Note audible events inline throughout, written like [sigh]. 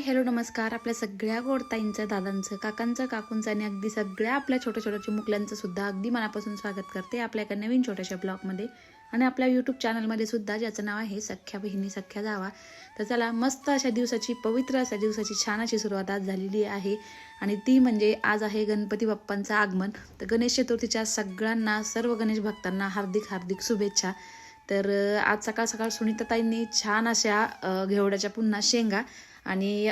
Hi hello नमस्कार. आपल्या सगळ्या गोडताईंचं दादांचं काकांचं काकूंचं आणि अगदी सगळ्या आपल्या छोट्या छोट्या चिमुकल्यांचं सुद्धा अगदी मनापासून स्वागत करते आपल्या एका नवीन छोट्याशा ब्लॉगमध्ये. आणि आपल्या यूट्यूब चॅनलमध्ये सुद्धा ज्याचं नाव आहे सख्या बहिणी सख्या जावा. तर चला मस्त अशा दिवसाची पवित्र अशा दिवसाची छान अशी सुरुवात आज झालेली आहे. आणि ती म्हणजे आज आहे गणपती बाप्पांचं आगमन. तर गणेश चतुर्थीच्या सगळ्यांना सर्व गणेश भक्तांना हार्दिक हार्दिक शुभेच्छा. तर आज सकाळ सकाळ सुनीताताईंनी छान अशा घेवड्याच्या पुन्हा शेंगा आणि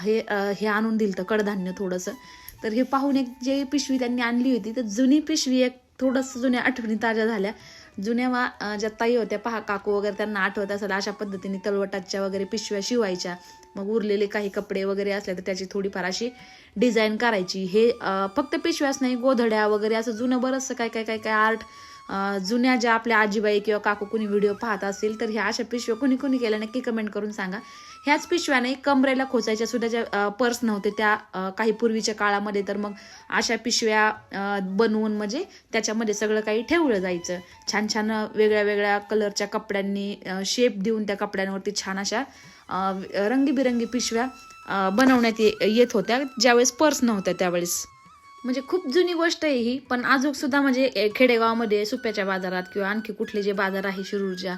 हे हे आणून दिलं तर कडधान्य थोडंसं. तर हे पाहून एक जे पिशवी त्यांनी आणली होती तर जुनी पिशवी एक थोडंसं जुन्या आठवणी ताज्या झाल्या. जुन्या वा ज्या ताई होत्या पहा काकू वगैरे त्यांना आठवत असेल अशा पद्धतीने तलवटाच्या वगैरे पिशव्या शिवायच्या. मग उरलेले काही कपडे वगैरे असले तर त्याची थोडीफार अशी डिझाईन करायची. हे फक्त पिशव्याच नाही गोधड्या वगैरे असं जुनं बरंचसं काय काय काय काय आर्ट जुन्या ज्या आपल्या आजीबाई किंवा काकू कुणी व्हिडिओ पाहत असेल तर ह्या अशा पिशव्या कुणी कुणी केल्या नक्की कमेंट करून सांगा. ह्याच पिशव्याने कमरेला खोचायच्या सुद्धा ज्या पर्स नव्हते त्या काही पूर्वीच्या काळामध्ये तर मग अशा पिशव्या बनवून म्हणजे त्याच्यामध्ये सगळं काही ठेवलं जायचं. छान छान वेगळ्या वेगळ्या कलरच्या कपड्यांनी शेप देऊन त्या कपड्यांवरती छान अशा रंगीबिरंगी पिशव्या बनवण्यात ये- येत होत्या. ज्यावेळेस पर्स नव्हत्या त्यावेळेस. म्हणजे खूप जुनी गोष्ट आहे ही पण अजून सुद्धा म्हणजे ए, खेडेगावामध्ये सुप्याच्या बाजारात किंवा आणखी कुठले जे बाजार आहे शिरूरच्या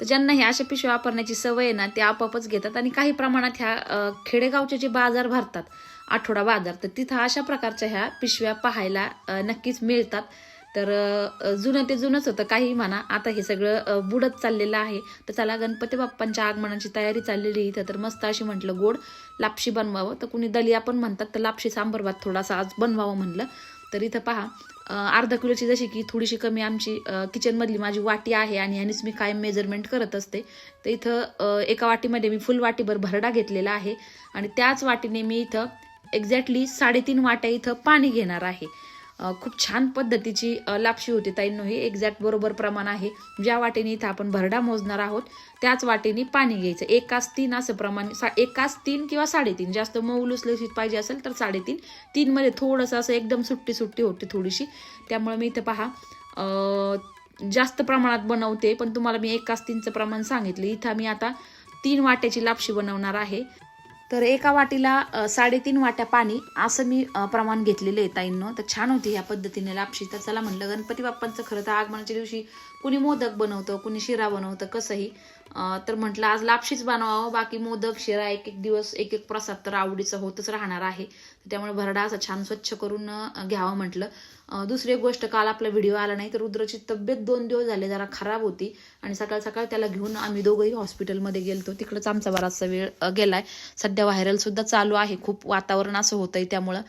तर ज्यांना हे अशा पिशव्या वापरण्याची सवय आहे ना ते आपापच घेतात आणि काही प्रमाणात ह्या खेडेगावचे जे बाजार भरतात आठवडा बाजार तर तिथं अशा प्रकारच्या ह्या पिशव्या पाहायला नक्कीच मिळतात. तर जुनं ते जुनंच होतं. काही म्हणा आता हे सगळं बुडत चाललेलं आहे. तर चला गणपती बाप्पांच्या आगमनाची तयारी चाललेली इथं. तर मस्त अशी म्हटलं गोड लापशी बनवावं. तर कुणी दलिया पण म्हणतात तर लापशी सांबर भात थोडासा आज बनवावं म्हणलं. तर इथं पहा अर्धा किलोची जशी की थोडीशी कमी आमची किचनमधली माझी वाटी आहे आणि ह्यानेच मी कायम मेजरमेंट करत असते. तर इथं एका वाटीमध्ये मी फुल वाटीभर भरडा घेतलेला आहे. आणि त्याच वाटीने मी इथं एक्झॅक्टली साडेतीन वाट्या इथं पाणी घेणार आहे. खूप छान पद्धतीची लापशी होती ताईंनो. हे एक्झॅक्ट बरोबर प्रमाण आहे. ज्या वाटेने इथं आपण भरडा मोजणार आहोत त्याच वाटेने पाणी घ्यायचं. एकाच तीन असं प्रमाण सा एकाच तीन किंवा साडेतीन. जास्त मऊ लुसलुसीत पाहिजे असेल तर साडेतीन. तीनमध्ये थोडंसं असं एकदम सुट्टी सुट्टी होते थोडीशी. त्यामुळे मी इथं पहा जास्त प्रमाणात बनवते पण तुम्हाला मी एकाच तीनचं प्रमाण सांगितलं. इथं मी आता तीन वाट्याची लापशी बनवणार आहे. तर एका वाटीला साडेतीन वाट्या पाणी असं मी प्रमाण घेतलेलं आहे ताईंनो. तर छान होती ह्या पद्धतीने लापशी. तर चला म्हणलं गणपती बाप्पांचं खरं तर आगमनाच्या दिवशी कुणी मोदक बनवतं कुणी शिरा बनवतं कसंही. तर म्हटलं आज लापशीच बनवावं. बाकी मोदक शिरा एक एक दिवस एक एक प्रसाद तर आवडीचा होतच राहणार आहे. त्यामुळे भरडा असा छान स्वच्छ करून घ्यावं म्हटलं. दुसरी एक गोष्ट काल आपला व्हिडिओ आला नाही तर रुद्रची तब्येत दोन दिवस झाले जरा खराब होती. आणि सकाळ सकाळ त्याला घेऊन आम्ही दोघंही हॉस्पिटलमध्ये गेलतो. तिकडंच आमचा बराचसा वेळ गेलाय. सध्या व्हायरल सुद्धा चालू आहे. खूप वातावरण असं होतंय त्यामुळं.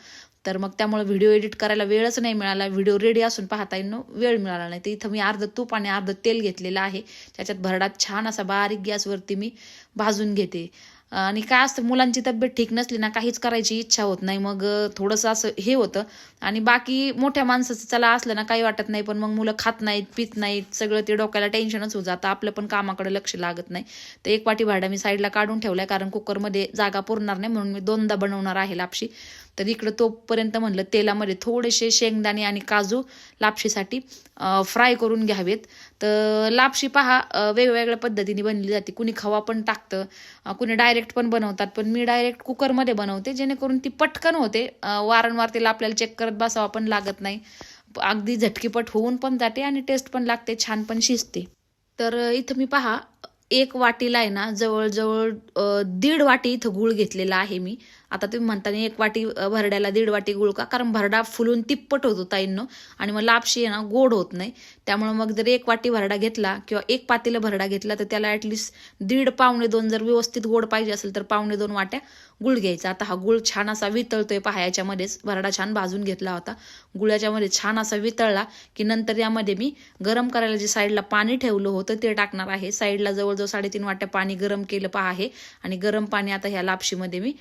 तर मग त्यामुळे व्हिडिओ एडिट करायला वेळच नाही मिळाला. व्हिडिओ रेडी असून पाहता येईल वेळ मिळाला नाही. तर इथं मी अर्ध तूप आणि अर्ध तेल घेतलेलं आहे. त्याच्यात भरडात छान असा बारीक गॅसवरती मी भाजून घेते. आणि काय असतं मुलांची तब्येत ठीक नसली ना काहीच करायची इच्छा होत नाही. मग थोडंसं असं हे होतं. आणि बाकी मोठ्या माणसाचं चला असलं ना काही वाटत नाही. पण मग मुलं खात नाहीत पित नाहीत. सगळं ते डोक्याला टेन्शनच होत जातं. आपलं पण कामाकडे लक्ष लागत नाही. तर एक वाटी भाडा मी साईडला काढून ठेवलाय. कारण कुकरमध्ये जागा पुरणार नाही. म्हणून मी दोनदा बनवणार आहे लापशी. तर इकडं तोपर्यंत म्हणलं तेलामध्ये थोडेसे शेंगदाणे आणि काजू लापशीसाठी फ्राय करून घ्यावेत. तर लापशी पहा वेगवेगळ्या पद्धतीने बनली जाते. कुणी खवा पण टाकतं कुणी डायरेक्ट पण बनवतात. पण मी डायरेक्ट कुकरमध्ये बनवते जेणेकरून ती पटकन होते. वारंवार तिला आपल्याला चेक करत बसावा पण लागत नाही. अगदी झटकीपट होऊन पण जाते आणि टेस्ट पण लागते छान पण शिजते. तर इथं मी पहा एक वाटीला आहे ना जवळजवळ दीड वाटी इथं गूळ घेतलेला आहे मी. आता तुम्ही म्हणता एक वाटी भरड्याला दीड वाटी गुळ का? कारण भरडा फुलून तिप्पट होतो ताईंनो. आणि मग लापशी आहे ना गोड होत नाही. त्यामुळे मग जर एक वाटी भरडा घेतला किंवा एक पातीला भरडा घेतला तर त्याला ॲटलिस्ट दीड पावणे दोन जर व्यवस्थित गोड पाहिजे असेल तर पावणे दोन वाट्या गुळ घ्यायचा. आता हा गुळ छान असा वितळतोय पहा याच्यामध्येच. भरडा छान भाजून घेतला होता. गुळाच्यामध्ये छान असा वितळला की नंतर यामध्ये मी गरम करायला जे साईडला पाणी ठेवलं होतं ते टाकणार आहे. साईडला जवळजवळ साडेतीन वाट्या पाणी गरम केलं पहा आहे आणि गरम पाणी आता ह्या लापशीमध्ये मी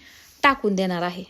टाकून देणार आहे.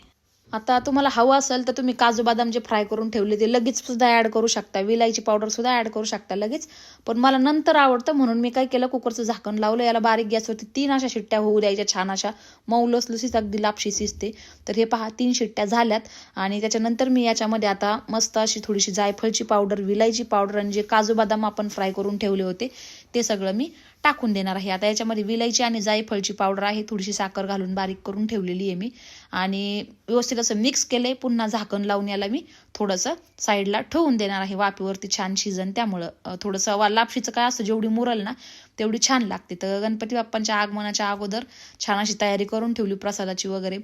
आता तुम्हाला हवं असेल तर तुम्ही काजू बदाम जे फ्राय करून ठेवले ते लगेच सुद्धा ॲड करू शकता. विलायची पावडर सुद्धा ॲड करू शकता लगेच. पण मला नंतर आवडतं म्हणून मी काय केलं कुकरचं झाकण लावलं. याला बारीक गॅसवरती तीन अशा शिट्ट्या होऊ द्यायच्या छान अशा. मऊ लसलुसीत अगदी लापशी शिजते. तर हे पहा तीन शिट्ट्या झाल्यात. आणि त्याच्यानंतर मी याच्यामध्ये आता मस्त अशी थोडीशी जायफळची पावडर विलायची पावडर आणि जे काजू बदाम आपण फ्राय करून ठेवले होते ते सगळं मी टाकून देणार आहे. आता याच्यामध्ये विलायची आणि जायफळची पावडर आहे थोडीशी साखर घालून बारीक करून ठेवलेली आहे मी. आणि व्यवस्थित असं मिक्स केलंय पुन्हा झाकण लावून याला मी थोडंसं साईडला ठेवून देणार आहे. वापीवरती छान शिजन त्यामुळं थोडंसं वा लापशीचं काय असतं जेवढी मुरल ना तेवढी छान लागते. तर गणपती बाप्पांच्या आगमनाच्या अगोदर छान अशी तयारी करून ठेवली प्रसादाची वगैरे.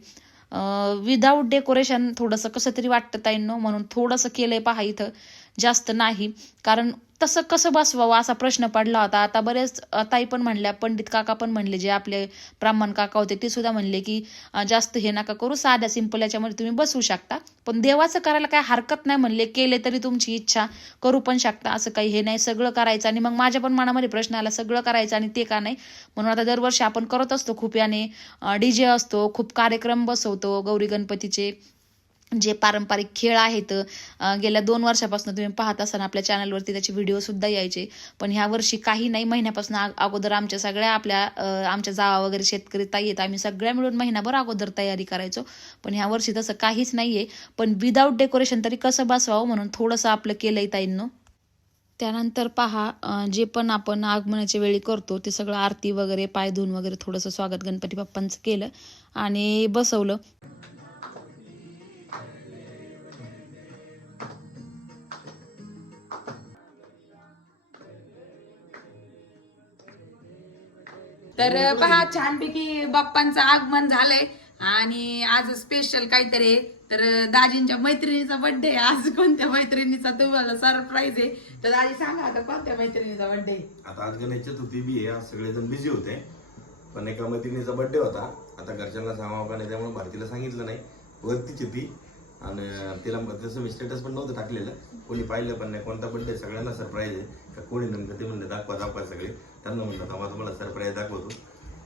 विदाऊट डेकोरेशन थोडंसं कसं तरी वाटतं ताईंनो म्हणून थोडंसं केलंय पहा इथं. जास्त नाही. कारण तसं कसं बसवावं असा प्रश्न पडला होता. आता बरेच ताई पण म्हणल्या पंडित काका पण म्हणले जे आपले ब्राह्मण काका होते ते सुद्धा म्हणले की जास्त हे नका करू साध्या सिंपल याच्यामध्ये तुम्ही बसवू शकता. पण देवाचं करायला काय हरकत नाही म्हणले केले तरी तुमची इच्छा करू पण शकता. असं काही हे नाही सगळं करायचं. आणि मग माझ्या पण मनामध्ये प्रश्न आला सगळं करायचं आणि ते का नाही? म्हणून आता दरवर्षी आपण करत असतो खूप याने डी जे असतो खूप कार्यक्रम बसवतो गौरी गणपतीचे जे पारंपरिक खेळ आहेत गेल्या दोन वर्षापासून तुम्ही पाहत असताना आपल्या चॅनलवरती त्याचे व्हिडिओ सुद्धा यायचे. पण ह्या वर्षी काही नाही महिन्यापासून अगोदर आमच्या सगळ्या आपल्या आमच्या जावा वगैरे शेतकरी ताई आहेत आम्ही सगळ्या मिळून महिनाभर अगोदर तयारी करायचो. पण ह्या वर्षी तसं काहीच नाही आहे पण विदाऊट डेकोरेशन तरी कसं बसवावं म्हणून थोडंसं आपलं केलंय ताईंनो. त्यानंतर पहा जे पण आपण आगमनाच्या वेळी करतो ते सगळं आरती वगैरे पाय धुवून वगैरे थोडंसं स्वागत गणपती बाप्पांचं केलं आणि बसवलं. तर पहा छानपैकी बाप्पांचं आगमन झालंय. आणि आज स्पेशल काहीतरी तर दाजींच्या मैत्रिणीचा बर्थडे आज कोणत्या मैत्रिणीचा तुम्हाला सरप्राईज आहे? तर दाजी सांगा आता कोणत्या मैत्रिणीचा बर्थडे आता आज गणेश चतुर्थी बी आहे. सगळेजण बिझी होते. पण एका मैत्रिणीचा बर्थडे होता. आता घरच्यांना सांगावा का नाही त्यामुळे भारतीला सांगितलं नाही. वरतीच ती. आणि तिला तसं मी स्टेटस पण नव्हतं टाकलेलं. कोणी पाहिलं पण नाही. कोणता बर्थडे सगळ्यांना सरप्राईज आहे. का कोणी नेमकं ते म्हणलं दाखवा दाखवा सगळे. त्यांना म्हणलं थांबा तुम्हाला सरप्राईज दाखवतो.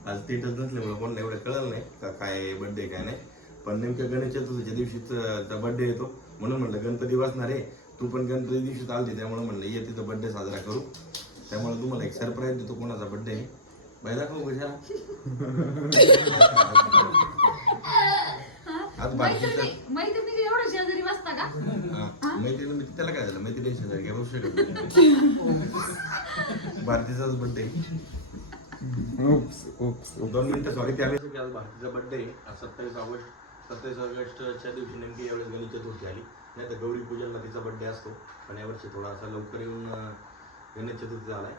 आज स्टेटस नसल्यामुळे कोणाला एवढं कळलं नाही का काय बर्थडे काय नाही. पण नेमक्या गणेश चतुर्थीच्या दिवशीच बर्थडे येतो. म्हणून म्हणलं गणपती वाचणार आहे. तू पण गणपती दिवशीच आलती त्यामुळे म्हणलं ये तिथं बर्थडे साजरा करू. त्यामुळे तुम्हाला एक सरप्राईज देतो कोणाचा बर्थडे आहे. बाई दाखव कशाला. [laughs] आज भारतीचा मैत्रिणी एवढं शेजारी बसता का? हा, मैत्रिणी म्हणजे त्याला काय झालं? मैत्रिणी शेजारी काय बसू शकत नाही. भारतीचाच बर्थडे दोन मिनिटं सॉरी त्यावेळेस की आज भारतीचा बर्थडे सत्तावीस ऑगस्ट सत्तावीस ऑगस्टच्या दिवशी नेमकी यावेळेस गणेश चतुर्थी आली. नाही तर गौरी पूजनला तिचा बर्थडे असतो. पण यावर्षी थोडासा लवकर येऊन अं, गणेश चतुर्थी आलाय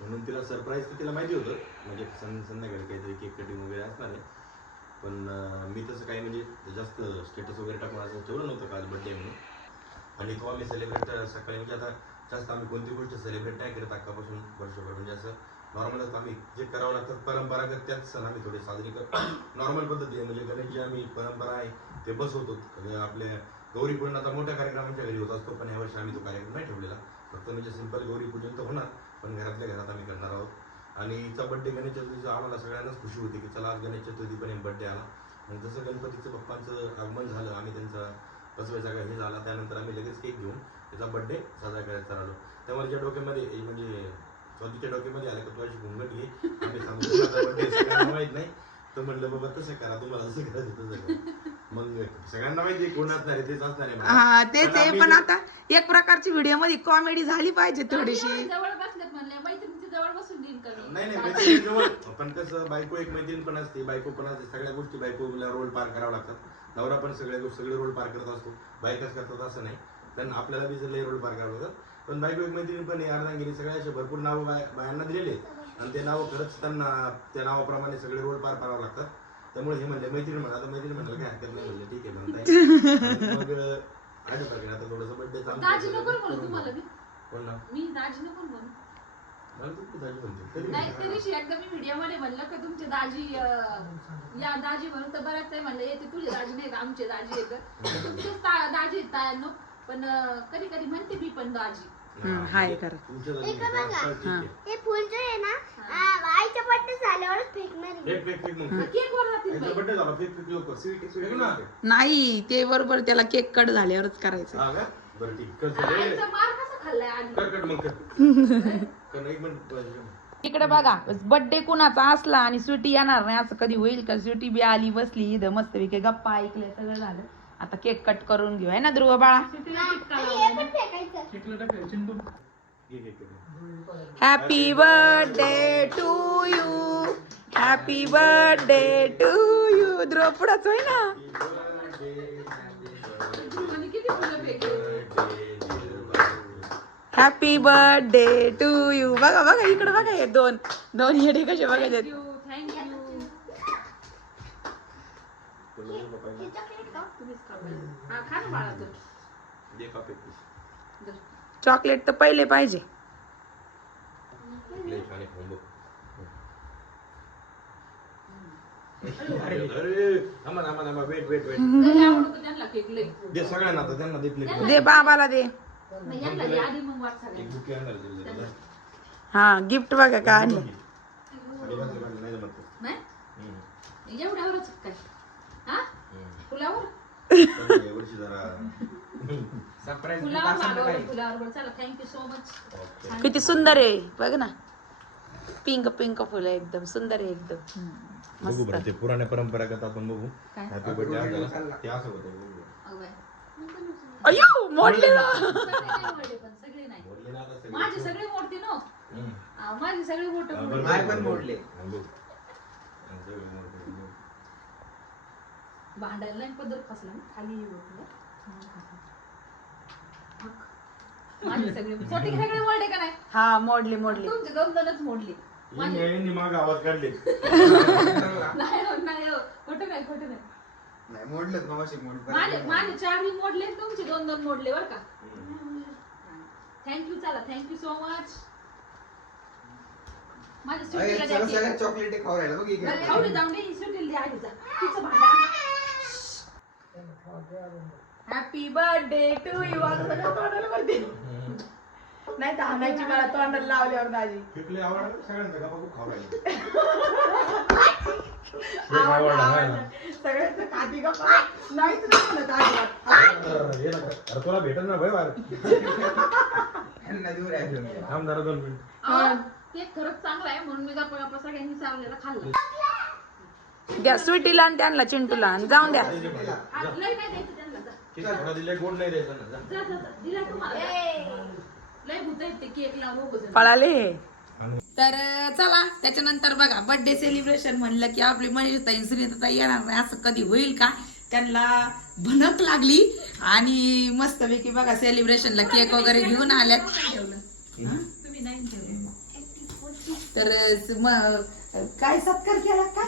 म्हणून तिला सरप्राईज तर तिला माहिती होतं. म्हणजे सं संध्याकाळी काहीतरी केक कटिंग वगैरे असणार आहे. पण मी तसं काही म्हणजे जास्त स्टेटस वगैरे टाकून असं ठेवलं नव्हतं काल बड्डे म्हणून. आणि तो आम्ही सेलिब्रेट सकाळी म्हणजे आता जास्त आम्ही कोणती गोष्ट सेलिब्रेट नाही करत अक्कापासून वर्षभर. म्हणजे असं नॉर्मलच आम्ही जे करावं लागतं परंपरागत त्याच सण आम्ही थोडे साजरी कर नॉर्मल पद्धतीने म्हणजे गणेश जी आम्ही परंपरा आहे ते बसवतो. आपल्या गौरी पूजन आता मोठ्या कार्यक्रमांच्या घरी होत असतो पण यावर्षी आम्ही तो कार्यक्रम नाही ठेवलेला. फक्त म्हणजे सिंपल गौरी पूजन तर होणार पण घरातल्या घरात आम्ही करणार आहोत. आणि हिचा बड्डे गणेश चतुर्थीचा आम्हाला सगळ्यांनाच खुशी होती की चला आज गणेश चतुर्थी पण एक बड्डे आला. आणि जसं गणपतीचं बाप्पांचं आगमन झालं आम्ही त्यांचा बसवायचा का हे झाला त्यानंतर आम्ही लगेच केक घेऊन त्याचा बड्डे साजरा करायचा राहिलो त्यामुळे तिच्या डोक्यामध्ये हे म्हणजे स्वातीच्या डोक्यामध्ये आलं का तुझी घुंगट घे. आम्ही सांगतो बड्डे माहीत नाही. तर म्हणलं बाबा तसं करा तुम्हाला जसं करायचं तसं करा. मग सगळ्यांना माहिती कोण असणार आहे तेच असणार आहे. हा तेच पण आहे आता एक प्रकारची व्हिडिओमध्ये कॉमेडी झाली पाहिजे थोडीशी. जवळ म्हणले मैत्रिणीच्या जवळ बसून नाही नाही मैत्रिणीजवळ पण कसं बायको एक मैत्रीण पण असते बायको पण असते. सगळ्या गोष्टी बायकोला रोल पार करावा लागतात. नवरा पण सगळ्या गोष्टी सगळे रोल पार करत असतो. बायकाच करतात असं नाही. पण आपल्याला बी सगळे रोल पार करावे लागतात. पण बायको एक मैत्रीण पण आहे अर्धांगिरी सगळ्या असे भरपूर नावं बाय बायांना दिलेले. आणि ते नावं खरंच त्यांना त्या नावाप्रमाणे सगळे रोल पार करावे लागतात. त्यामुळे हे म्हणले मैत्रीण म्हणा आता मैत्रीण म्हणलं काय हरकत नाही म्हणलं. ठीक आहे म्हणताय मग अशा प्रकारे आता थोडंसं बड्डे मी कोण ना मी दाजी नको म्हणू? तू तरी नाही दिवशी एकदा मी व्हिडिओमध्ये म्हणलं का तुमचे दाजी अं, या दाजी म्हणून तर बऱ्याच काही म्हणलं. येते तुझे दाजी नाही का? आमचे दाजी तुमचेच ता- दाजी आहेत तायांनो. पण कधी कधी म्हणते मी पण दाजी. हम्म, हाय करा. तुमच्या दाजी म्हणते, हा, ठीक आहे. फुल जे आहे ना आ, आईच्या बर्थडे झाल्यावरच फेकणार आहे. फेक फेक फेक मग फेक. केक वर राहतील एकदा बाई. बड्डे झाला फेक फेक लोक स्वीट स्वीट ना. नाही ते बरोबर त्याला केक कट झाल्यावरच करायचं. हा का? बरं ठीक. कर कर. रे. आईचा मार कसा खाल्लाय आधी? कर कर मग कर. [laughs] इकडे बघा बर्थडे कुणाचा असला आणि स्वीटी येणार नाही असं कधी होईल का? स्वीटी बी आली बसली इथं मस्त पैकी गप्पा ऐकल्या सगळं झालं. आता केक कट करून घेऊ आहे ना ध्रुव बाळा? Happy birthday to you happy birthday to you Dhruv पुढाच होय ना? हॅपी बर्थडे टू यू बघा बघा इकडे बघा हे दोन. दोन येडे कसे बघायचे थँक्यू थँक्यू चॉकलेट. हा तर पहिले पाहिजे. दे बाबाला दे. यांना आधी मग वाट एक. बुके. हा गिफ्ट बघा का आणि साडेपाचशे रुपयाला नाही जमत ते. नाही? हम्म. एवढ्यावरच काय? हा? हम्म. फुलावर? पण यावर्षी जरा. फुलावर मागवलं फुलावर चला थँक्यू सो मच ओके. किती सुंदर आहे. बघ ना. पिंक पिंक फुल आहे एकदम. सुंदर आहे एकदम. बघू बरं ते पुराण्या परंपरागत आपण बघू. काय? हॅपी बर्थडे ते असं होतं. बघू. अगं बाई. अयो मोडले. ना. सगळे नाही. माझे सगळे मोडते ना. माझे सगळे मोठे हा, मोडले. माय पण. भांडायला नाही पद्धत फसला ना. खाली. माझे सगळे छोटे सगळे मोडले का नाही? हा मोडली मोडली. तुमचे दोन दोनच मोडले माझे मागं आवाज काढले. [laughs] नाही हो, नाही हो. खोटं नाही खोटं नाही. नाही मोडलेत मावशी मोड माझे माझे चारही मोडले तुमचे दोन दोन मोडले बरं का? थँक्यू चला. थँक्यू सो मच माझ्या सुट्टीला द्या. चॉकलेट खाऊ राहिला बघ इकडे. बरं, खाऊ दे, जाऊन दे, सुट्टीला द्या आधीचा. तिचं भांडा. हॅपी बर्थडे टू यू तोंडाला भरते नाही तर हाणायची मला तोंडाला लावल्यावर दाजी पिकले आवडलं? सगळ्यांचा गप्पा खूप खाऊ राहिले. आवडलं आवडलं. सगळ्यांचं खाती का नाहीच नाही म्हणत अजिबात. अरे ये ना. अरे तुला भेटल ना भाई बार यांना दूर आहे घेऊन गेला. थांब जरा दोन मिनिट. अहो, केक खरंच चांगला आहे म्हणून मी गप्पा गप्पा सगळ्यांनी चावलेला खाल्ला. द्या स्वीटीला आणि त्यांना चिंटूला. आणि जाऊन द्या. लय नाही द्यायचं त्यांना जा. किती थोडा दिले गोड नाही द्यायचा ना जा. जा, जा, जा. दिला तुम्हाला. पळाले. तर चला त्याच्यानंतर बघा बर्थडे सेलिब्रेशन म्हणलं की आपली मनीषताई सुनीताई येणार नाही असं कधी होईल का? त्यांना भनक लागली आणि मस्तपैकी बघा सेलिब्रेशनला केक वगैरे घेऊन आल्यात? तर अं, म- काय सत्कार केला का?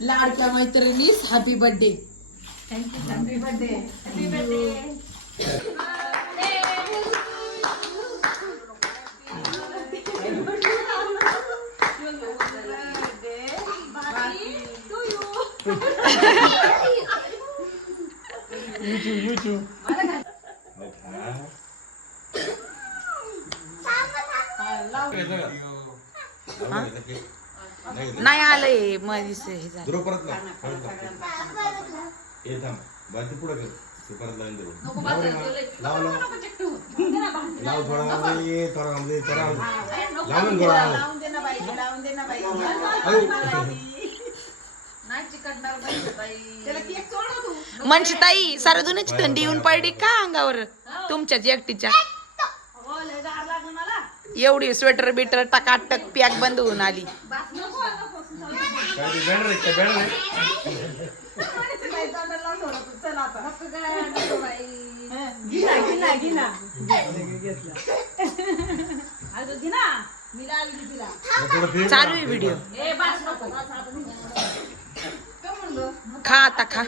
लाडक्या मैत्रिणीस हॅपी बर्थडे नाही आलंयमध्ये हे झालं. हे थांब. बाकी पुढे कर. ते परत लावून देऊ. लाव लाव. लाव थोडा लांब ये, थोडा लांब ये, थोडा लांब ये. लावून थोडा लांब. मनशीताई सारदुनीची थंडी येऊन पडली का अंगावर? तुमच्याच एकटीच्या. एवढी स्वेटर बिटर टकाटक पॅक बंद होऊन आली. काय ते बॅनर आहे काय बॅनर आहे. चालू आहे व्हिडिओ खा आता खा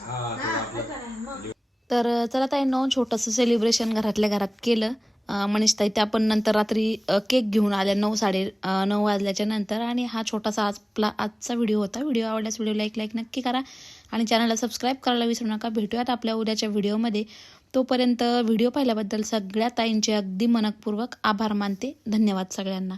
हा, आपलं. तर चला ताई नऊ छोटंसं सेलिब्रेशन घरातल्या घरात केलं मनीषताई त्या पण नंतर रात्री केक घेऊन आल्या नऊ साडे नऊ वाजल्याच्या नंतर. आणि हा छोटासा आजला आजचा व्हिडिओ होता. व्हिडिओ आवडल्यास व्हिडिओ लाईक लाईक नक्की करा. आणि चॅनलला सबस्क्राईब करायला विसरू नका. भेटूयात आपल्या उद्याच्या व्हिडिओमध्ये. तोपर्यंत व्हिडिओ पाहिल्याबद्दल सगळ्या ताईंचे अगदी मनपूर्वक आभार मानते. धन्यवाद सगळ्यांना.